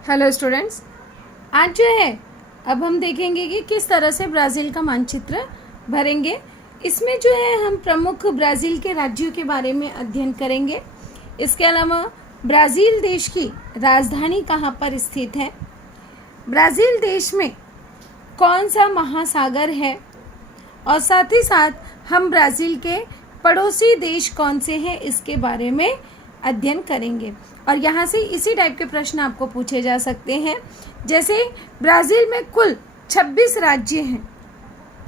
Hello students. आज जो है अब हम देखेंगे कि किस तरह से ब्राज़ील का मानचित्र भरेंगे। इसमें जो है हम प्रमुख ब्राज़ील के राज्यों के बारे में अध्ययन करेंगे। इसके अलावा ब्राज़ील देश की राजधानी कहाँ पर स्थित है, ब्राज़ील देश में कौन सा महासागर है, और साथ ही साथ हम ब्राज़ील के पड़ोसी देश कौन से हैं इसके बारे में अध्ययन करेंगे। और यहाँ से इसी टाइप के प्रश्न आपको पूछे जा सकते हैं। जैसे ब्राज़ील में कुल 26 राज्य हैं।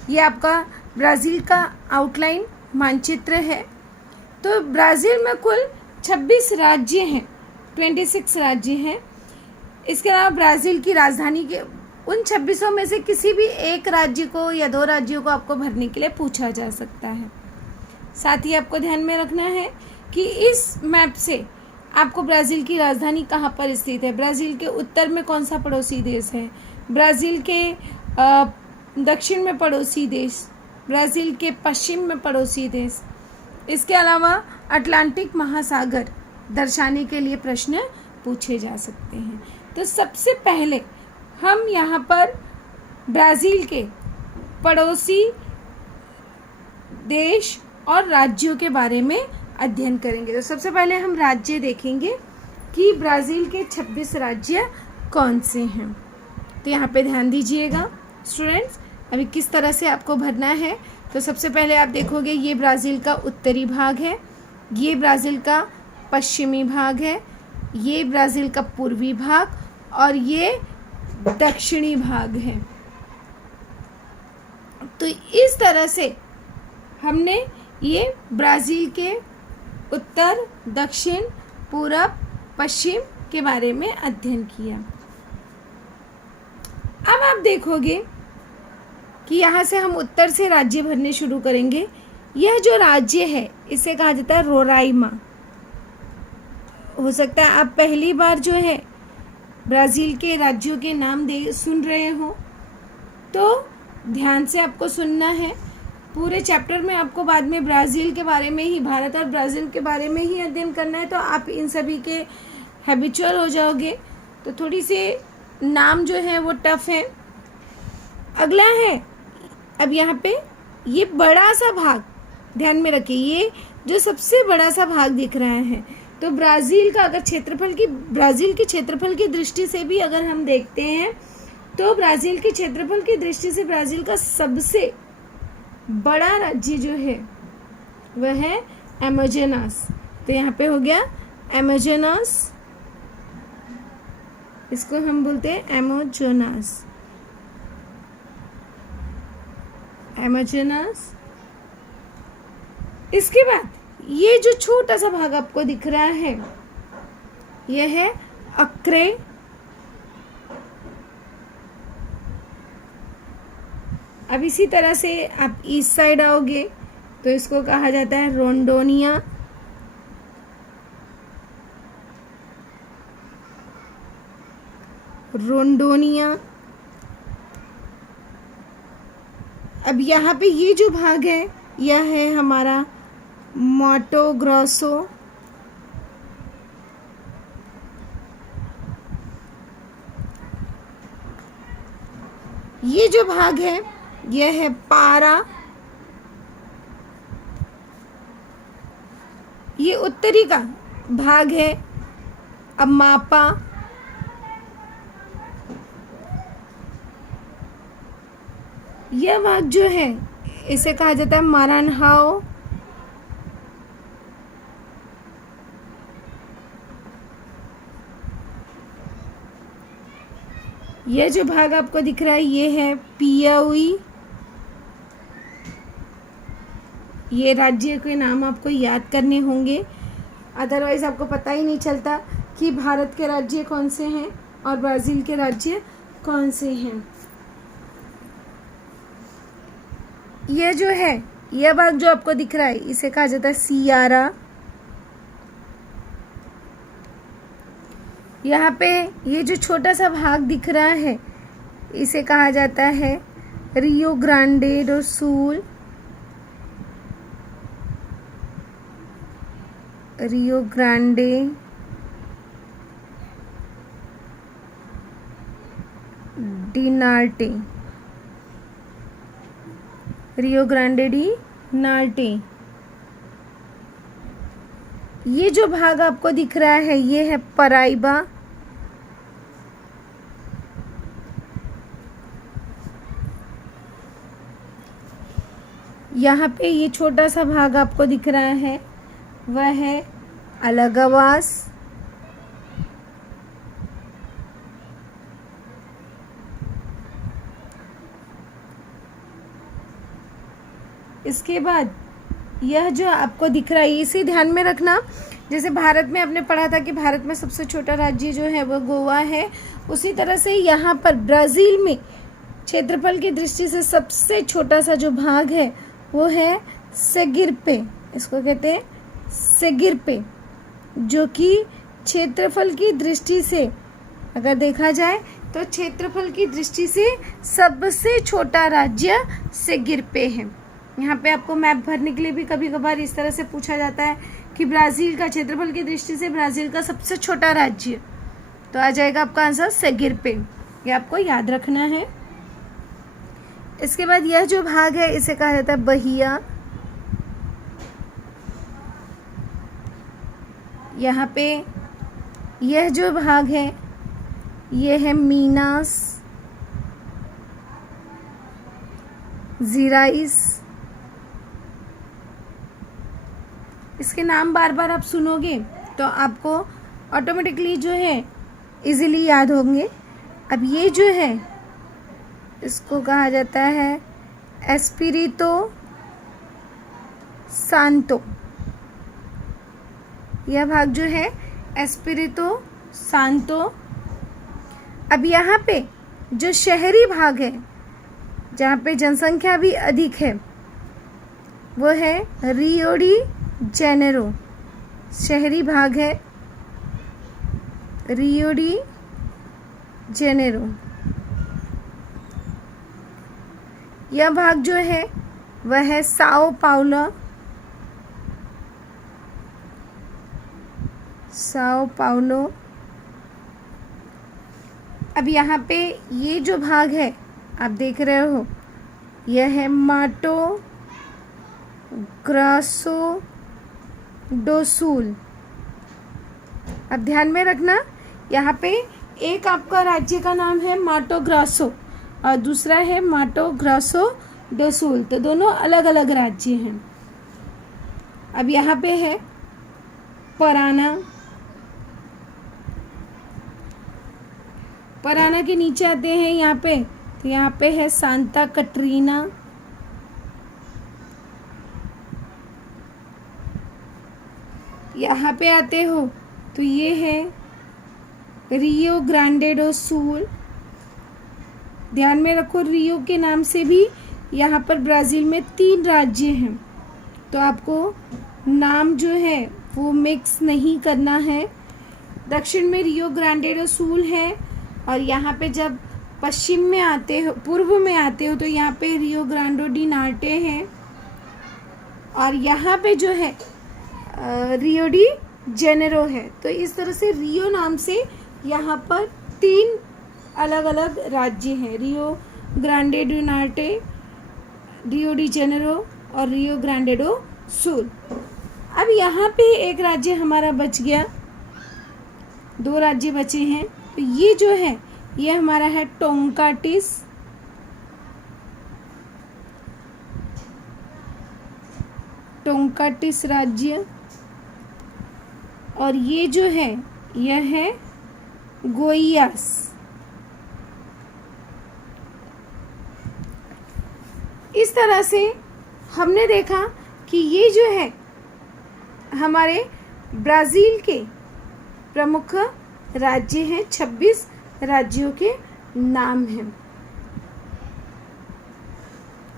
ये आपका ब्राज़ील का आउटलाइन मानचित्र है। तो ब्राज़ील में कुल 26 राज्य हैं, 26 राज्य हैं। इसके अलावा ब्राज़ील की राजधानी के उन 26 में से किसी भी एक राज्य को या दो राज्यों को आपको भरने के लिए पूछा जा सकता है। साथ ही आपको ध्यान में रखना है कि इस मैप से आपको ब्राज़ील की राजधानी कहाँ पर स्थित है, ब्राज़ील के उत्तर में कौन सा पड़ोसी देश है, ब्राज़ील के दक्षिण में पड़ोसी देश, ब्राज़ील के पश्चिम में पड़ोसी देश, इसके अलावा अटलांटिक महासागर दर्शाने के लिए प्रश्न पूछे जा सकते हैं। तो सबसे पहले हम यहाँ पर ब्राज़ील के पड़ोसी देश और राज्यों के बारे में अध्ययन करेंगे। तो सबसे पहले हम राज्य देखेंगे कि ब्राज़ील के 26 राज्य कौन से हैं। तो यहाँ पे ध्यान दीजिएगा स्टूडेंट्स, अभी किस तरह से आपको भरना है। तो सबसे पहले आप देखोगे ये ब्राज़ील का उत्तरी भाग है, ये ब्राज़ील का पश्चिमी भाग है, ये ब्राज़ील का पूर्वी भाग और ये दक्षिणी भाग है। तो इस तरह से हमने ये ब्राज़ील के उत्तर, दक्षिण, पूरब, पश्चिम के बारे में अध्ययन किया। अब आप देखोगे कि यहाँ से हम उत्तर से राज्य भरने शुरू करेंगे। यह जो राज्य है इसे कहा जाता है रोराइमा। हो सकता है आप पहली बार जो है ब्राज़ील के राज्यों के नाम सुन रहे हो, तो ध्यान से आपको सुनना है। पूरे चैप्टर में आपको बाद में ब्राज़ील के बारे में ही, भारत और ब्राज़ील के बारे में ही अध्ययन करना है, तो आप इन सभी के हैबिचुअल हो जाओगे। तो थोड़ी सी नाम जो है वो टफ है। अगला है अब यहाँ पे ये बड़ा सा भाग ध्यान में रखिए, ये जो सबसे बड़ा सा भाग दिख रहा है। तो ब्राज़ील का अगर ब्राज़ील के क्षेत्रफल की दृष्टि से भी अगर हम देखते हैं तो ब्राज़ील के क्षेत्रफल की दृष्टि से ब्राज़ील का सबसे बड़ा राज्य जो है वह है अमेजोनास। तो यहाँ पे हो गया अमेजोनास, इसको हम बोलते हैं अमेजोनास। अमेजोनास। इसके बाद ये जो छोटा सा भाग आपको दिख रहा है यह है अक्रे। अब इसी तरह से आप ईस्ट साइड आओगे तो इसको कहा जाता है रोंडोनिया। रोंडोनिया। अब यहाँ पे ये जो भाग है यह है हमारा माटो ग्रोसो। ये जो भाग है यह है पारा। ये उत्तरी का भाग है अमापा। यह भाग जो है इसे कहा जाता है मारानहाओ। यह जो भाग आपको दिख रहा है ये है पियाउई। ये राज्य के नाम आपको याद करने होंगे, अदरवाइज आपको पता ही नहीं चलता कि भारत के राज्य कौन से हैं और ब्राज़ील के राज्य कौन से हैं। यह जो है यह भाग जो आपको दिख रहा है इसे कहा जाता है सियारा। यहाँ पे ये जो छोटा सा भाग दिख रहा है इसे कहा जाता है रियो Grande do Sul. Rio Grande de Norte, Rio Grande de Norte. ये जो भाग आपको दिख रहा है ये है पराइबा। यहाँ पे ये छोटा सा भाग आपको दिख रहा है वह है अलागावास। इसके बाद यह जो आपको दिख रहा है इसे ध्यान में रखना। जैसे भारत में आपने पढ़ा था कि भारत में सबसे छोटा राज्य जो है वो गोवा है, उसी तरह से यहाँ पर ब्राज़ील में क्षेत्रफल की दृष्टि से सबसे छोटा सा जो भाग है वो है सेगिर्पे। इसको कहते हैं सेगिर्पे, जो कि क्षेत्रफल की दृष्टि से अगर देखा जाए तो क्षेत्रफल की दृष्टि से सबसे छोटा राज्य सेगिर्पे है। यहाँ पे आपको मैप भरने के लिए भी कभी कभार इस तरह से पूछा जाता है कि ब्राज़ील का क्षेत्रफल की दृष्टि से ब्राज़ील का सबसे छोटा राज्य, तो आ जाएगा आपका आंसर सेगिर्पे। ये आपको याद रखना है। इसके बाद यह जो भाग है इसे कहा जाता है बहिया। यहाँ पे यह जो भाग है यह है मीनास जीराइस। इसके नाम बार बार आप सुनोगे तो आपको ऑटोमेटिकली जो है इजीली याद होंगे। अब ये जो है इसको कहा जाता है एस्पिरितो सांतो। यह भाग जो है एस्पिरितो सांतो। अब यहाँ पे जो शहरी भाग है जहाँ पे जनसंख्या भी अधिक है वो है रियो डी जेनेरो। शहरी भाग है रियो डी जेनेरो। यह भाग जो है वह है साओ पाउलो। Sao Paulo. अब यहाँ पे ये जो भाग है आप देख रहे हो यह है माटो ग्रासो डो सूल। अब ध्यान में रखना यहाँ पे एक आपका राज्य का नाम है माटो ग्रासो और दूसरा है माटो ग्रासो डो सूल, तो दोनों अलग अलग राज्य हैं। अब यहाँ पे है पराना। पराना के नीचे आते हैं यहाँ पे, तो यहाँ पे है सांता कटरीना। यहाँ पे आते हो तो ये है रियो ग्रांडे डो सूल। ध्यान में रखो रियो के नाम से भी यहाँ पर ब्राज़ील में 3 राज्य हैं, तो आपको नाम जो है वो मिक्स नहीं करना है। दक्षिण में रियो ग्रांडे डो सूल है और यहाँ पे जब पश्चिम में आते हो, पूर्व में आते हो, तो यहाँ पे रियो ग्रांडे डी नॉर्टे है और यहाँ पे जो है रियो डी जेनेरो है। तो इस तरह से रियो नाम से यहाँ पर 3 अलग अलग राज्य हैं, Rio Grande do Norte, Rio de Janeiro और रियो ग्रांडे डो सूल। अब यहाँ पे एक राज्य हमारा बच गया, 2 राज्य बचे हैं। तो ये जो है ये हमारा है टोंकाटिस। टोंकाटिस राज्य और ये जो है यह है गोइयास। इस तरह से हमने देखा कि ये जो है हमारे ब्राज़ील के प्रमुख राज्य हैं, 26 राज्यों के नाम हैं।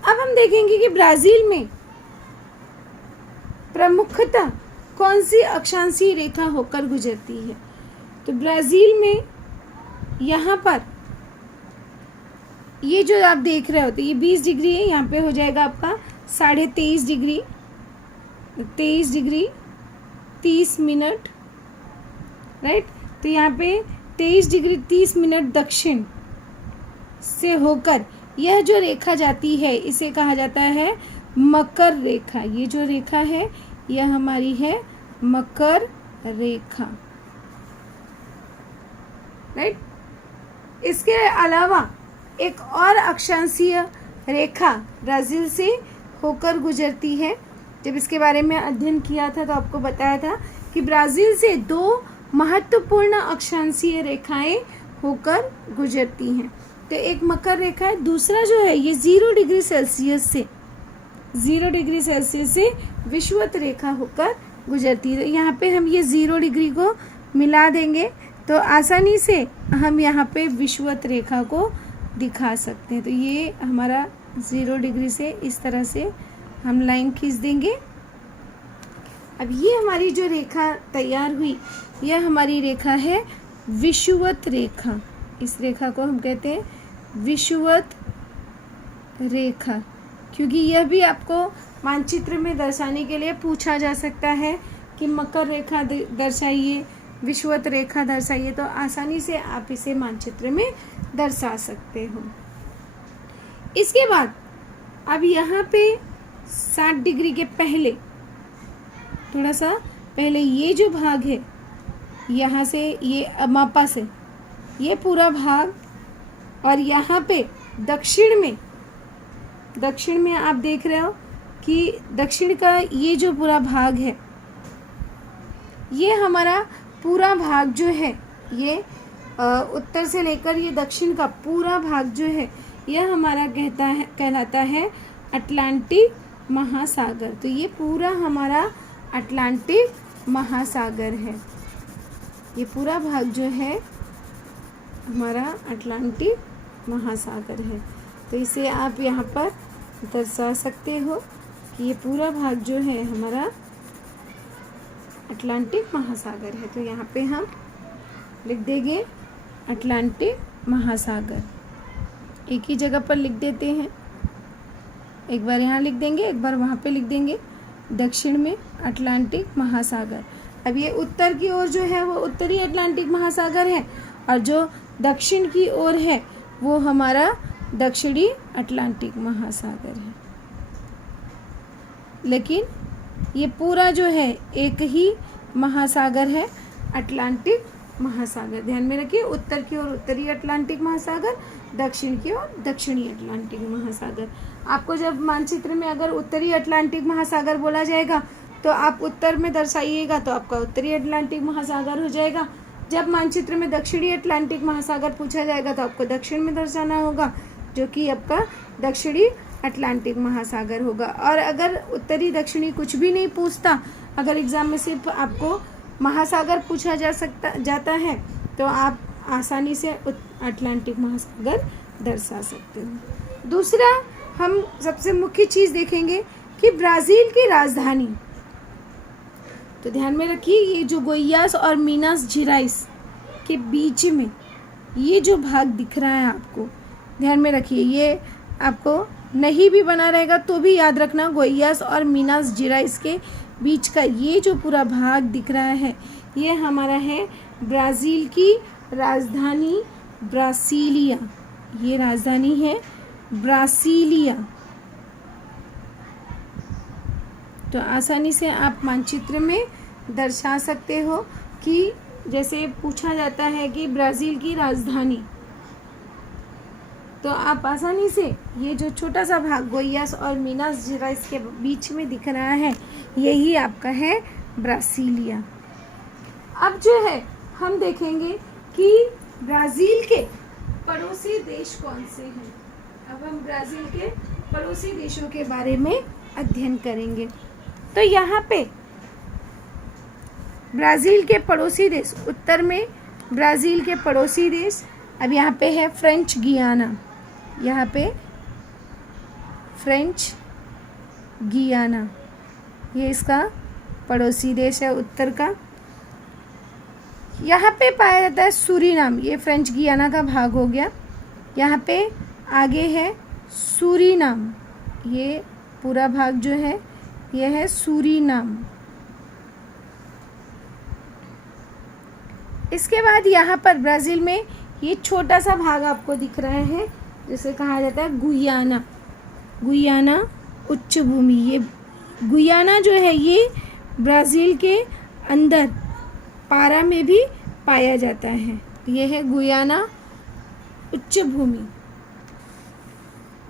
अब हम देखेंगे कि ब्राज़ील में प्रमुखतः कौन सी अक्षांशीय रेखा होकर गुजरती है। तो ब्राज़ील में यहाँ पर ये जो आप देख रहे हो तो ये 20 डिग्री है, यहाँ पे हो जाएगा आपका 23.5 डिग्री, 23 डिग्री 30 मिनट, राइट। तो यहाँ पे 23 डिग्री 30 मिनट दक्षिण से होकर यह जो रेखा जाती है इसे कहा जाता है मकर रेखा। ये जो रेखा है यह हमारी है मकर रेखा, राइट। इसके अलावा एक और अक्षांशीय रेखा ब्राज़ील से होकर गुजरती है। जब इसके बारे में अध्ययन किया था तो आपको बताया था कि ब्राज़ील से 2 महत्वपूर्ण अक्षांशीय रेखाएं होकर गुजरती हैं। तो एक मकर रेखा है, दूसरा जो है ये 0 डिग्री सेल्सियस से विषुवत रेखा होकर गुजरती है। तो यहाँ पे हम ये 0 डिग्री को मिला देंगे तो आसानी से हम यहाँ पे विषुवत रेखा को दिखा सकते हैं। तो ये हमारा 0 डिग्री से इस तरह से हम लाइन खींच देंगे। अब ये हमारी जो रेखा तैयार हुई यह हमारी रेखा है विषुवत रेखा। इस रेखा को हम कहते हैं विषुवत रेखा, क्योंकि यह भी आपको मानचित्र में दर्शाने के लिए पूछा जा सकता है कि मकर रेखा दर्शाइए, विषुवत रेखा दर्शाइए, तो आसानी से आप इसे मानचित्र में दर्शा सकते हो। इसके बाद अब यहाँ पे 60 डिग्री के पहले थोड़ा सा पहले ये जो भाग है यहाँ से ये अमापा से ये पूरा भाग, और यहाँ पे दक्षिण में आप देख रहे हो कि दक्षिण का ये जो पूरा भाग है ये हमारा पूरा भाग जो है ये उत्तर से लेकर ये दक्षिण का पूरा भाग जो है यह हमारा कहलाता है अटलांटिक महासागर। तो ये पूरा हमारा अटलांटिक महासागर है। ये पूरा भाग जो है हमारा अटलांटिक महासागर है। तो इसे आप यहाँ पर दर्शा सकते हो कि ये पूरा भाग जो है हमारा अटलांटिक महासागर है। तो यहाँ पे हम लिख देंगे अटलांटिक महासागर, एक ही जगह पर लिख देते हैं। एक बार यहाँ लिख देंगे, एक बार वहाँ पे लिख देंगे, दक्षिण में अटलांटिक महासागर। अब ये उत्तर की ओर जो है वो उत्तरी अटलांटिक महासागर है, और जो दक्षिण की ओर है वो हमारा दक्षिणी अटलांटिक महासागर है। लेकिन ये पूरा जो है एक ही महासागर है, अटलांटिक महासागर। ध्यान में रखिए, उत्तर की ओर उत्तरी अटलांटिक महासागर, दक्षिण की ओर दक्षिणी अटलांटिक महासागर। आपको जब मानचित्र में अगर उत्तरी अटलांटिक महासागर बोला जाएगा तो आप उत्तर में दर्शाइएगा तो आपका उत्तरी अटलांटिक महासागर हो जाएगा। जब मानचित्र में दक्षिणी अटलांटिक महासागर पूछा जाएगा तो आपको दक्षिण में दर्शाना होगा, जो कि आपका दक्षिणी अटलांटिक महासागर होगा। और अगर उत्तरी दक्षिणी कुछ भी नहीं पूछता, अगर एग्जाम में सिर्फ आपको महासागर पूछा जाता है तो आप आसानी से अटलांटिक महासागर दर्शा सकते हो। दूसरा हम सबसे मुख्य चीज़ देखेंगे कि ब्राज़ील की राजधानी। तो ध्यान में रखिए, ये जो गोइयास और मीनास जेराइस के बीच में ये जो भाग दिख रहा है आपको, ध्यान में रखिए, ये आपको नहीं भी बना रहेगा तो भी याद रखना, गोइयास और मीनास जेराइस के बीच का ये जो पूरा भाग दिख रहा है ये हमारा है ब्राज़ील की राजधानी ब्रासिलिया। ये राजधानी है ब्रासिलिया। तो आसानी से आप मानचित्र में दर्शा सकते हो कि जैसे पूछा जाता है कि ब्राज़ील की राजधानी, तो आप आसानी से ये जो छोटा सा भाग गोइयास और मीनास जेराइस के बीच में दिख रहा है यही आपका है ब्रासिलिया। अब जो है हम देखेंगे कि ब्राज़ील के पड़ोसी देश कौन से हैं। अब हम ब्राज़ील के पड़ोसी देशों के बारे में अध्ययन करेंगे। तो यहाँ पे ब्राज़ील के पड़ोसी देश, उत्तर में ब्राज़ील के पड़ोसी देश, अब यहाँ पे है फ्रेंच गियाना। यहाँ पे फ्रेंच गियाना ये इसका पड़ोसी देश है उत्तर का। यहाँ पे पाया जाता है सूरीनाम, ये फ्रेंच गियाना का भाग हो गया। यहाँ पे आगे है सूरीनाम, ये पूरा भाग जो है ये है सूरीनाम। इसके बाद यहाँ पर ब्राज़ील में ये छोटा सा भाग आपको दिख रहा है, जिसे कहा जाता है गुयाना। गुयाना उच्च भूमि, ये गुयाना जो है ये ब्राज़ील के अंदर पारा में भी पाया जाता है। ये है गुयाना उच्च भूमि।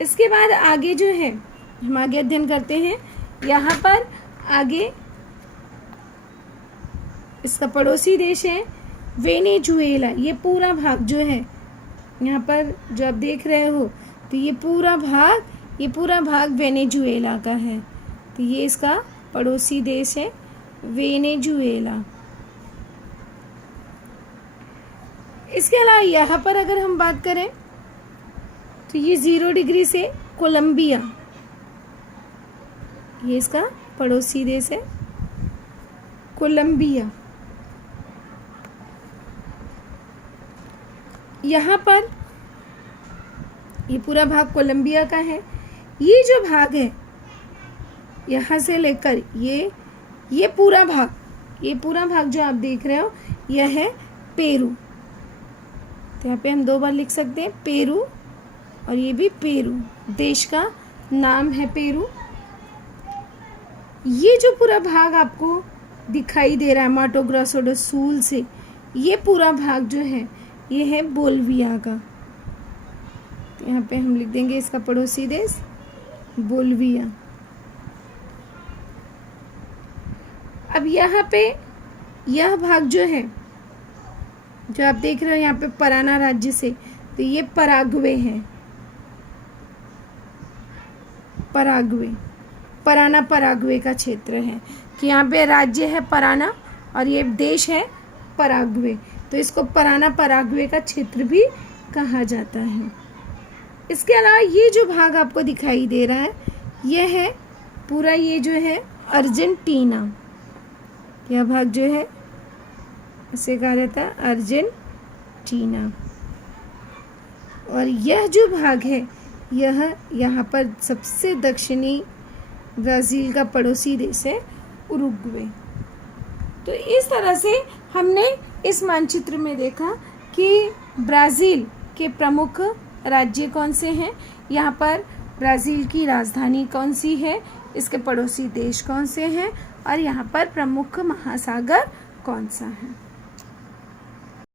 इसके बाद आगे जो है हम आगे अध्ययन करते हैं। यहाँ पर आगे इसका पड़ोसी देश है वेनेजुएला। ये पूरा भाग जो है यहाँ पर जो आप देख रहे हो, तो ये पूरा भाग वेनेजुएला का है। तो ये इसका पड़ोसी देश है वेनेजुएला। इसके अलावा यहाँ पर अगर हम बात करें तो ये 0 डिग्री से कोलंबिया, ये इसका पड़ोसी देश है कोलंबिया। यहाँ पर ये पूरा भाग कोलंबिया का है। ये जो भाग है यहाँ से लेकर ये पूरा भाग जो आप देख रहे हो यह है पेरू। तो यहाँ पे हम 2 बार लिख सकते हैं पेरू, और ये भी पेरू, देश का नाम है पेरू। ये जो पूरा भाग आपको दिखाई दे रहा है माटो ग्रोसो डो सुल से, ये पूरा भाग जो है ये है बोलिविया का। तो यहाँ पे हम लिख देंगे इसका पड़ोसी देश बोलिविया। अब यहाँ पे यह भाग जो है जो आप देख रहे हो यहाँ पे पराना राज्य से, तो ये पराग्वे है। पराना पराग्वे का क्षेत्र है कि यहाँ पे राज्य है पराना और ये देश है पराग्वे, तो इसको पराना पराग्वे का क्षेत्र भी कहा जाता है। इसके अलावा ये जो भाग आपको दिखाई दे रहा है यह है पूरा, ये जो है अर्जेंटीना। यह भाग जो है इसे कहा जाता है अर्जेंटीना। और यह जो भाग है यह यहाँ पर सबसे दक्षिणी ब्राज़ील का पड़ोसी देश है उरुग्वे। तो इस तरह से हमने इस मानचित्र में देखा कि ब्राज़ील के प्रमुख राज्य कौन से हैं, यहाँ पर ब्राज़ील की राजधानी कौन सी है, इसके पड़ोसी देश कौन से हैं और यहाँ पर प्रमुख महासागर कौन सा है।